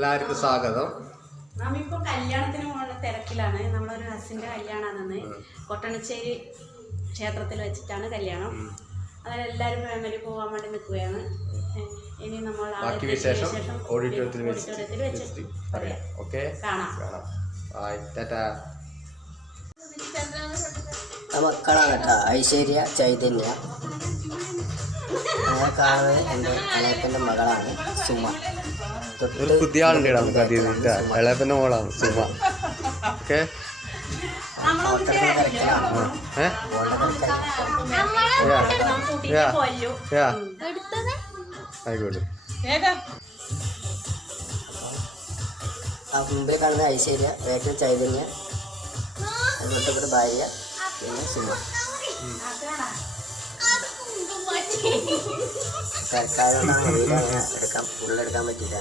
എല്ലാവർക്കും സ്വാഗതം. നമ്മിപ്പോ കല്യാണത്തിന് പോകുന്ന തിരക്കിലാണ്. നമ്മളൊരു ഹസിന്റെ കല്യാണമാണെന്ന് കൊട്ടണശ്ശേരി ക്ഷേത്രത്തിൽ വെച്ചിട്ടാണ് കല്യാണം. അതിലെല്ലാവരും ഫാമിലി പോകാൻ വേണ്ടി നിൽക്കുകയാണ്. ഇനി നമ്മൾ ബാക്കി വിശേഷം ഓഡിറ്റോറിയത്തിൽ വെച്ചിട്ട് കാണാം. മക്കളാണ് കേട്ടോ, ഐശ്വര്യ, ചൈതന്യ. അങ്ങനെ കാണുന്നത് എൻ്റെ ഇളയപ്പൻ്റെ മകളാണ് സുമ. ഒരു പുതിയ ആളുണ്ട് ഇളയപ്പൻ്റെ മോളാണ് സുമ. ഓക്കെ ആയിക്കോട്ടെ. മുമ്പിൽ കാണുന്ന ഐശ്വര്യ, വേറ്റൽ ചൈതന്യ, തൊട്ടൊരു ഭാര്യ, പിന്നെ സുമ. സർക്കാരോടാണ് എടുക്കാൻ ഉള്ളെടുക്കാൻ പറ്റില്ല.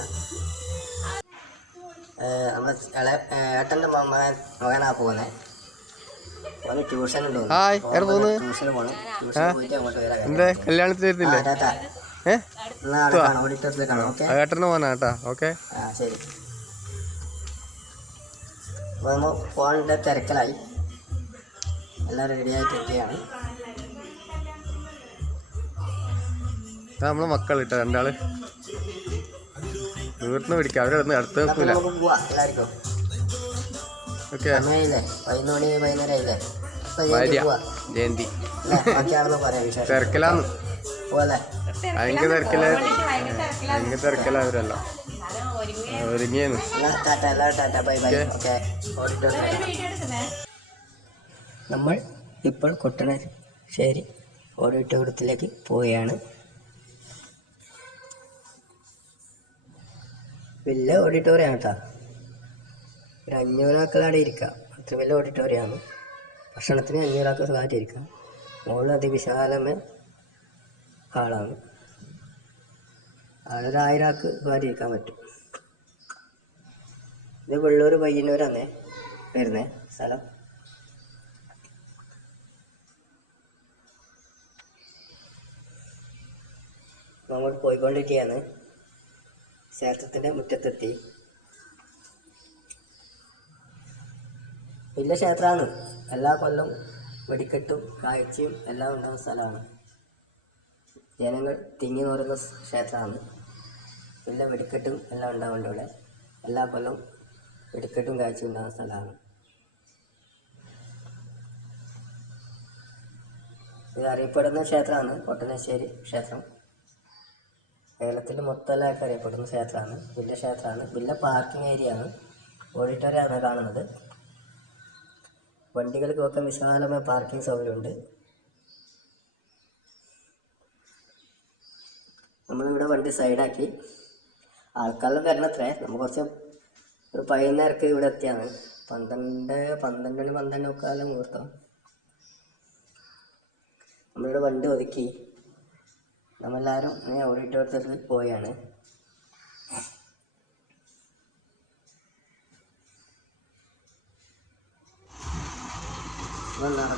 നമ്മൾ ഏട്ടൻ്റെ മകനാ പോകുന്നത്. അവന് ട്യൂഷൻ ഉണ്ടോ, ട്യൂഷന് പോകണം. ട്യൂഷൻ പോയിട്ട് അങ്ങോട്ട് വരാം. ഓഡിറ്റോറിയത്തിൽ കാണാം. ഓക്കെ, ശരി. അപ്പോൾ നമ്മൾ ഫോണിൻ്റെ തിരക്കിലായി. എല്ലാവരും റെഡിയായിട്ടിരിക്കുകയാണ്. നമ്മളെ മക്കളിട്ട രണ്ടാള് വീട്ടിൽ പിടിക്കാം. അവരെ അടുത്ത് വെക്കൂല. ഓക്കെ, 11 മണി 11:30 ആയില്ലേ? ജയന്തി തിരക്കിലാന്ന് പോലെ ഭയങ്കര തിരക്കില അവരല്ല ഒരുങ്ങിയെന്ന്. നമ്മൾ ഇപ്പോൾ കൊട്ടണശ്ശേരി ഓഡിറ്റോറിയത്തിലേക്ക് പോവുകയാണ്. വലിയ ഓഡിറ്റോറിയമാണ് കേട്ടോ. ഒരു 500 ആൾക്കാരുടെ ഇരിക്കാം. അത്ര വലിയ ഓഡിറ്റോറിയമാണ്. ഭക്ഷണത്തിന് 500 ആൾക്ക് സുഖമായിട്ട് ഇരിക്കാം. മുകളിൽ അതിവിശാലമായ ഹാളാണ്. അവിടെ 1000 ആൾക്ക് സുഖമായിട്ട് ഇരിക്കാൻ പറ്റും. ഇത് വെള്ളൂർ പയ്യന്നൂരാണ് വരുന്നത് സ്ഥലം. അങ്ങോട്ട് പോയിക്കൊണ്ടിരിക്കുകയാണ്. ക്ഷേത്രത്തിൻ്റെ മുറ്റത്തെത്തി. വലിയ ക്ഷേത്രമാണ്. എല്ലാ കൊല്ലവും വെടിക്കെട്ടും കാഴ്ചയും എല്ലാം ഉണ്ടാകുന്ന സ്ഥലമാണ്. ജനങ്ങൾ തിങ്ങി നിറയുന്ന ക്ഷേത്രമാണ്. വലിയ വെടിക്കെട്ടും എല്ലാം ഉണ്ടാവുന്നുണ്ട് ഇവിടെ. എല്ലാ കൊല്ലവും വെടിക്കെട്ടും കാഴ്ചയും ഉണ്ടാകുന്ന സ്ഥലമാണ്. ഇത് അറിയപ്പെടുന്ന ക്ഷേത്രമാണ് കൊട്ടണശ്ശേരി ക്ഷേത്രം. കേരളത്തിൽ മൊത്തം എല്ലാവർക്കും അറിയപ്പെടുന്ന ക്ഷേത്രമാണ്. വലിയ ക്ഷേത്രമാണ്. വലിയ പാർക്കിംഗ് ഏരിയ ആണ്. ഓഡിറ്റോറിയമാണ് കാണുന്നത്. വണ്ടികൾക്കൊക്കെ വിശാലമായ പാർക്കിംഗ് സൗകര്യമുണ്ട്. നമ്മളിവിടെ വണ്ടി സൈഡാക്കി. ആൾക്കാരെല്ലാം വരണത്രേ. നമ്മൾ കുറച്ച് ഒരു 11:30 ഇവിടെ എത്തിയാണ്. 12 മുഹൂർത്തം. നമ്മളിവിടെ വണ്ടി ഒതുക്കി നമ്മളെല്ലാവരും ഓഡിറ്റോറിയത്തിൽ പോയാണ്.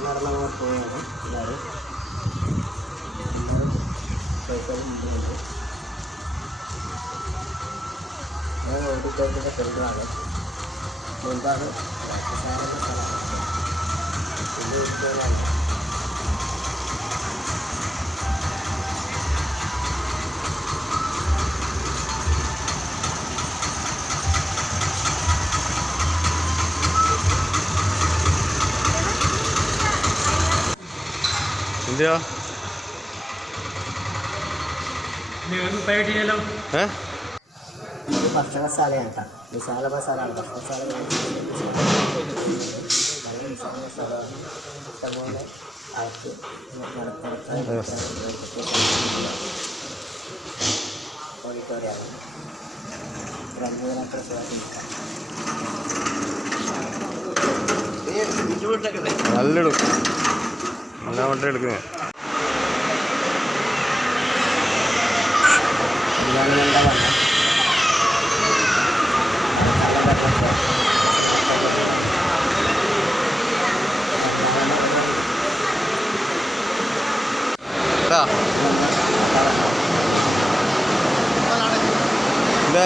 നടന്നങ്ങോട്ട് പോവുകയാണ്. എല്ലാവരും പോയിക്കൊണ്ടിരിക്കുന്നുണ്ട്. ഓഡിറ്റോറിയത്തിൻ്റെ ഫ്രണ്ടാണ്. മുൻപാണ് എന്തിയാ ഭക്ഷണശാലയാണ് കേട്ടോ. വിശാലമായ സ്ഥലമാണ് ഭക്ഷണശാല. ഇഷ്ടംപോലെ ആൾക്ക് ഓഡിറ്റോറിയമാണ്. 500 ആൾക്കാർ നല്ലിടും. എല്ലാ വണ്ടി എടുക്കുന്നത് എന്താ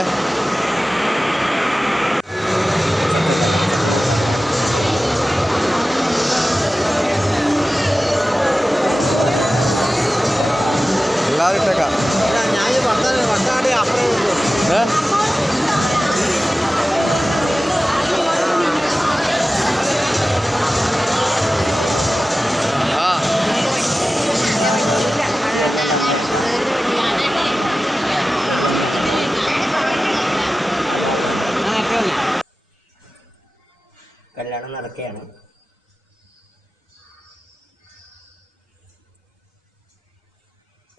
കല്യാണം നടക്കുകയാണ്.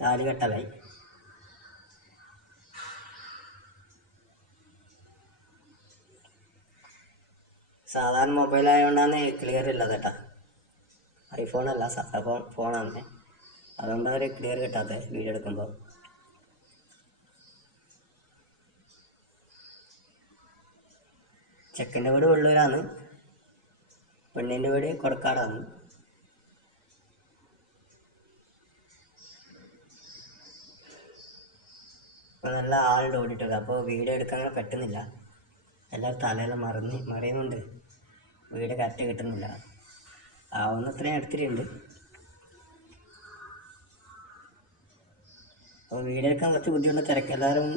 താലി കെട്ടലായി. സാധാരണ മൊബൈൽ ആയതുകൊണ്ടാണ് ക്ലിയർ ഇല്ലത് കേട്ടോ. ഐഫോണല്ല, സാധാ ഫോണാണ്. അതുകൊണ്ട് അവർ ക്ലിയർ കിട്ടാത്തത് വീഡിയോ എടുക്കുമ്പോൾ. ചെക്കൻ്റെ വീട് വെള്ളൂരാണ്, പെണ്ണിൻ്റെ വീട് കൊടക്കാടാണ്. അപ്പോൾ നല്ല ആളുടെ ഓടിയിട്ടത്. അപ്പോൾ വീഡിയോ എടുക്കാൻ പറ്റുന്നില്ല. എല്ലാവരും തലയെല്ലാം മറിയുന്നുണ്ട്. വീഡിയോ കറക്റ്റ് കിട്ടുന്നില്ല. ആവുന്നത്രയും എടുത്തിട്ടുണ്ട്. അപ്പോൾ വീഡിയോ എടുക്കാൻ കുറച്ച് ബുദ്ധിമുട്ട്. തിരക്ക് എല്ലാവരും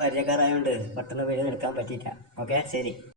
പരിചയക്കാരായതുകൊണ്ട് പെട്ടെന്ന് വീഡിയോ എടുക്കാൻ പറ്റിയില്ല. ഓക്കെ, ശരി.